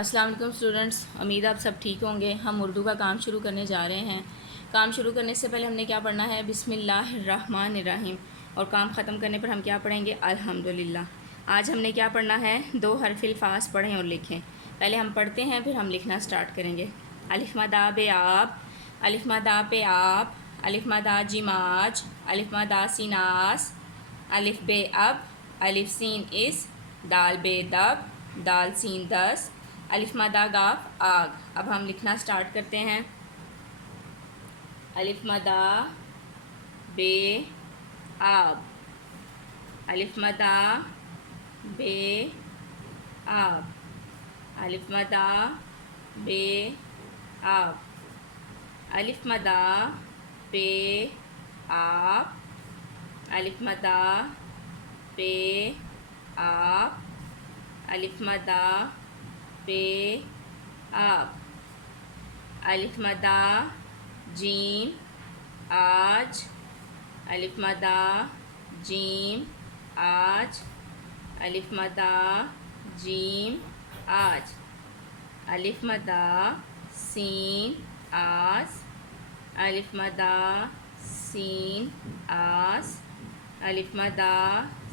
السلام علیکم اسٹوڈنٹس، امید آپ سب ٹھیک ہوں گے۔ ہم اردو کا کام شروع کرنے جا رہے ہیں۔ کام شروع کرنے سے پہلے ہم نے کیا پڑھنا ہے؟ بسم اللہ الرحمن الرحیم، اور کام ختم کرنے پر ہم کیا پڑھیں گے؟ الحمدللہ۔ آج ہم نے کیا پڑھنا ہے؟ 2 حرف الفاظ پڑھیں اور لکھیں۔ پہلے ہم پڑھتے ہیں، پھر ہم لکھنا سٹارٹ کریں گے۔ الف مد ب آب، الف مد پ آب، الف مد ج ماج، الف مد سین آس، الف ب اب، الف سین اس، دال ب دب، دال سین دس، الف مدہ گاف آگ۔ اب ہم لکھنا سٹارٹ کرتے ہیں۔ الف مدہ بے آب، الف مدہ بے آب، الف مدہ بے آب، الف مدہ بے آب، الف مدہ بے آب، الف مدہ بے آب، الف مدہ جیم آج، الف مدہ جیم آج، الف مدہ جیم آج، الف مدہ سین آس، الف مدہ سین آس، الف مدہ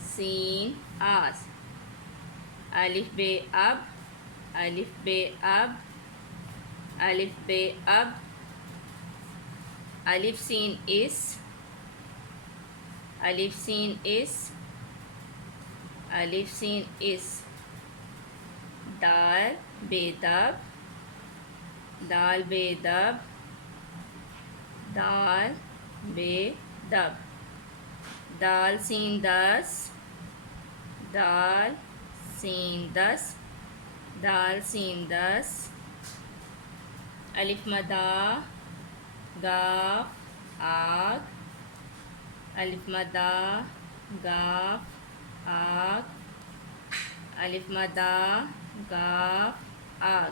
سین آس، الف بے اب، الف بے اب، الف بے اب، الف سین اس، الف سین اس، الف سین اس، دال بے دب، دال بے دب، دال بے دب، دال سین دس، دال سین دس، دال سین دس، الف مدہ گاف آگ، الف مدہ گاف آگ، الف مدہ گاف آگ۔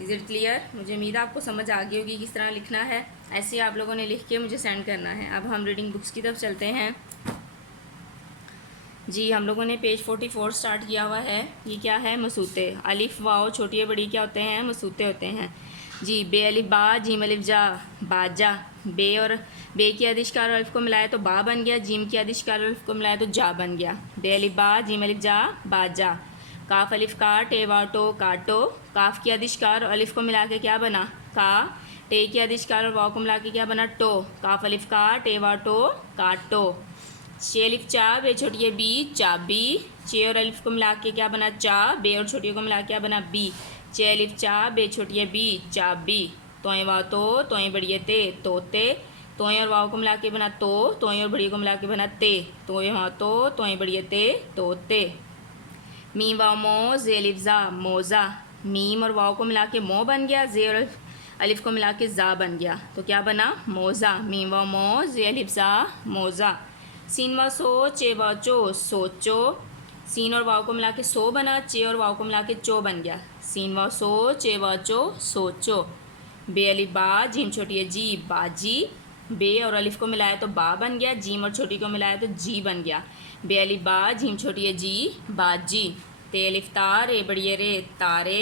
Is it clear? مجھے امید آپ کو سمجھ آ گئی ہوگی کس طرح لکھنا ہے۔ ایسے آپ لوگوں نے لکھ کے مجھے سینڈ کرنا ہے۔ اب ہم ریڈنگ بکس کی طرف چلتے ہیں۔ جی، ہم لوگوں نے پیج 44 سٹارٹ کیا ہوا ہے۔ یہ کیا ہے؟ مسوتے۔ الف واو چھوٹی اور بڑی کیا ہوتے ہیں؟ مسوتے ہوتے ہیں۔ جی، بے الف با، جیم الف جا، باجا۔ بے اور بے کی ادھشکار الف کو ملایا تو با بن گیا، جیم کی ادھشکار الف کو ملایا تو جا بن گیا۔ بے الف با، جیم الف جا، باجا۔ کاف الف کا، ٹے وا ٹو، کاٹو۔ کاف کی ادھشکار اور الف کو ملا کے کیا بنا؟ کا۔ ٹے کی ادھشکار اور واو کو ملا کے کیا بنا؟ ٹو۔ کاف الف کا، ٹے وا ٹو، کاٹو۔ چے الف چا، بے چھوٹی بی، چابی۔ چے اور الف کو ملا کے کیا بنا؟ چا۔ بے اور چھوٹی کو ملا کے کیا بنا؟ بی۔ چے الف چا، بے چھوٹی بی، چابی۔ توئیں وا تو، توئیں بڑی تے، توتے۔ توئیں اور واو کو ملا کے بنا تو، توئیں اور بڑی کو ملا کے بنا تے۔ توئیں وا تو، توئیں بڑی تے، توتے۔ میم واو مو، زے الف زا، موزہ۔ میم اور واو کو ملا کے مو بن گیا، زے اور الف کو ملا کے زا بن گیا، تو کیا بنا؟ موزہ۔ میم واو مو، زے الف زا، موزہ۔ سین وا سو، چے وا چو، سوچو۔ سین اور واو کو ملا کے سو بنا، چے اور واو کو ملا کے چو بن گیا۔ سین وا سو، چے وا چو، سوچو۔ بے الف با، جیم چھوٹی جی، باجی۔ بے اور الف کو ملایا تو با بن گیا، جیم اور چھوٹی کو ملایا تو جی بن گیا۔ بے الف با، جیم چھوٹی جی، باجی۔ تے الف تا، رے بڑی رے، تارے۔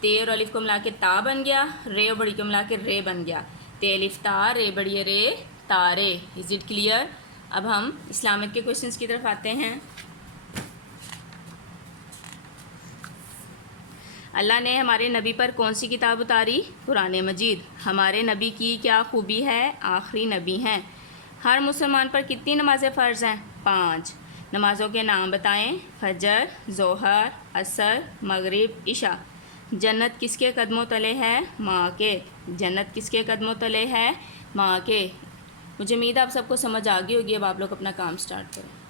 تے اور الف کو ملا کے تا بن گیا، رے اور بڑی کو ملا کے رے بن گیا۔ تے الف تا، رے بڑی رے، تارے۔ Is it clear? اب ہم اسلامک کے کویشچنس کی طرف آتے ہیں۔ اللہ نے ہمارے نبی پر کون سی کتاب اتاری؟ قرآن مجید۔ ہمارے نبی کی کیا خوبی ہے؟ آخری نبی ہیں۔ ہر مسلمان پر کتنی نمازیں فرض ہیں؟ 5۔ نمازوں کے نام بتائیں۔ فجر، ظہر، عصر، مغرب، عشاء۔ جنت کس کے قدموں تلے ہے؟ ماں کے۔ جنت کس کے قدموں تلے ہے؟ ماں کے۔ مجھے امید آپ سب کو سمجھ آ گئی ہوگی۔ اب آپ لوگ اپنا کام سٹارٹ کریں۔